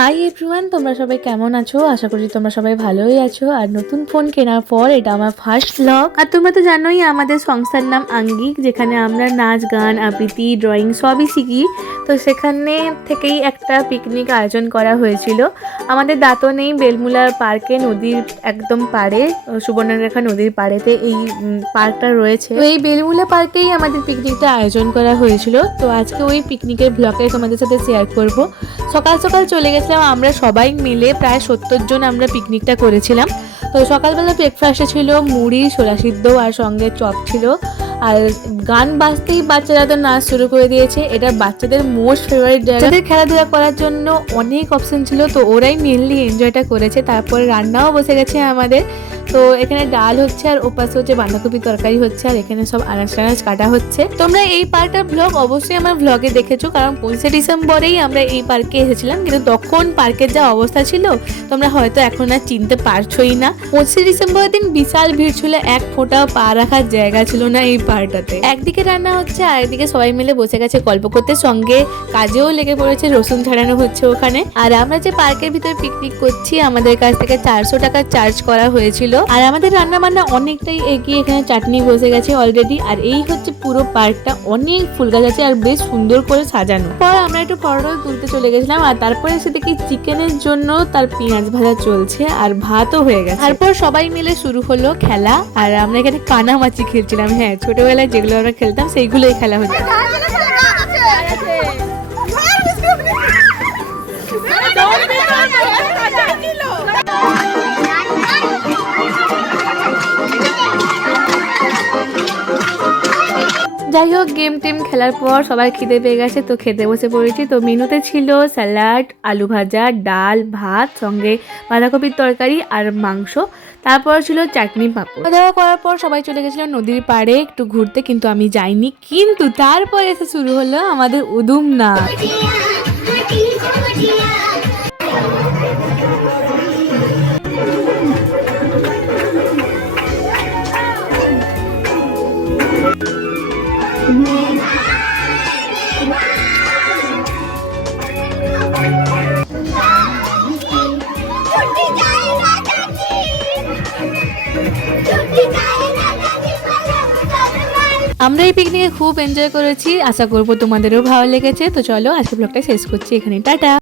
Hi everyone, তোমরা সবাই কেমন আছো? আশা করি তোমরা সবাই ভালোই আছো। আর নতুন ফোন কেনার পর এটা আমার ফার্স্ট ব্লগ। আর তোমরা তো জানোই আমাদের সংস্থার নাম আঙ্গিক, যেখানে আমরা নাচ গান আবৃত্তি ড্রয়িং সবই শিখি। তো সেখানে থেকেই একটা পিকনিক আয়োজন করা হয়েছিল আমাদের দাঁতনেই বেলমুলার পার্কে, নদীর একদম পাড়ে, সুবর্ণরেখা নদীর পাড়েতে এই পার্কটা রয়েছে। তো এই বেলমুলা পার্কেই আমাদের পিকনিকটা আয়োজন করা হয়েছিল। তো আজকে ওই পিকনিকের ব্লগে তোমাদের সাথে শেয়ার করব। সকাল সকাল চলে গেছিলাম আমরা সবাই মিলে, প্রায় 70 জন আমরা পিকনিকটা করেছিলাম। তো সকালবেলা ব্রেকফাস্টে ছিল মুড়ি, ছোলা সিদ্ধ আর সঙ্গে চপ ছিল। আর গান বাজতেই বাচ্চারা তো নাচ শুরু করে দিয়েছে। এটা বাচ্চাদের মোস্ট ফেভারিট জায়গা। খেলাধুলা করার জন্য অনেক অপশন ছিল, তো ওরাই মেনলি এনজয়টা করেছে। তারপরে রান্নাও বসে গেছে আমাদের। তো এখানে ডাল হচ্ছে আর ওপাশে হচ্ছে বাঁধাকপি তরকারি হচ্ছে, আর এখানে সব আনাজ টানাজ কাটা হচ্ছে। তোমরা এই পার্কটার ব্লগ অবশ্যই আমার ব্লগে দেখেছো, কারণ 25শে ডিসেম্বরেই আমরা এই পার্কে এসেছিলাম। কিন্তু তখন পার্কের যা অবস্থা ছিল তোমরা হয়তো এখন আর চিনতে পারছোই না। 25শে ডিসেম্বরের দিন বিশাল ভিড় ছিল, এক ফোঁটাও পা রাখার জায়গা ছিল না এই পার্কটাতে। একদিকে রান্না হচ্ছে আর একদিকে সবাই মিলে বসে গেছে গল্প করতে, সঙ্গে কাজেও লেগে পড়েছে, রসুন ছাড়ানো হচ্ছে ওখানে। আর আমরা যে পার্কের ভিতরে পিকনিক করছি, আমাদের কাছ থেকে 400 টাকা চার্জ করা হয়েছিল। আর আমাদের রান্না বান্না অনেকটাই এগিয়ে, এখানে চাটনি বসে গেছে অলরেডি। আর এই হচ্ছে পুরো পার্কটা, অনেক ফুল গাছ আছে আর বেশ সুন্দর করে সাজানো। পর আমরা একটু ফটো তুলতে চলে গেছিলাম, আর তারপরে এসে দেখি চিকেনের জন্য তার পেঁয়াজ ভাজা চলছে আর ভাতও হয়ে গেছে। তারপর সবাই মিলে শুরু হলো খেলা, আর আমরা এখানে কানামাছি খেলছিলাম। হ্যাঁ, ছোটবেলায় যেগুলো আমরা খেলতাম সেইগুলোই খেলা হচ্ছে। যাই হোক, গেম টেম খেলার পর সবাই খিদে পেয়ে গেছে, তো খেতে বসে পড়েছি। তো মেনুতে ছিল স্যালাড, আলু ভাজা, ডাল, ভাত, সঙ্গে বাঁধাকপির তরকারি আর মাংস। তারপর ছিল চাটনি, পাঁপড়। খাওয়া করার পর সবাই চলে গেছিল নদীর পাড়ে একটু ঘুরতে, কিন্তু আমি যাইনি। কিন্তু তারপর এসে শুরু হলো আমাদের উদুম নাচ। আমরা এই পিকনিকে খুব এনজয় করেছি, আশা করবো তোমাদেরও ভালো লেগেছে। তো চলো আজকে ব্লগটা শেষ করছি এখানে, টাটা।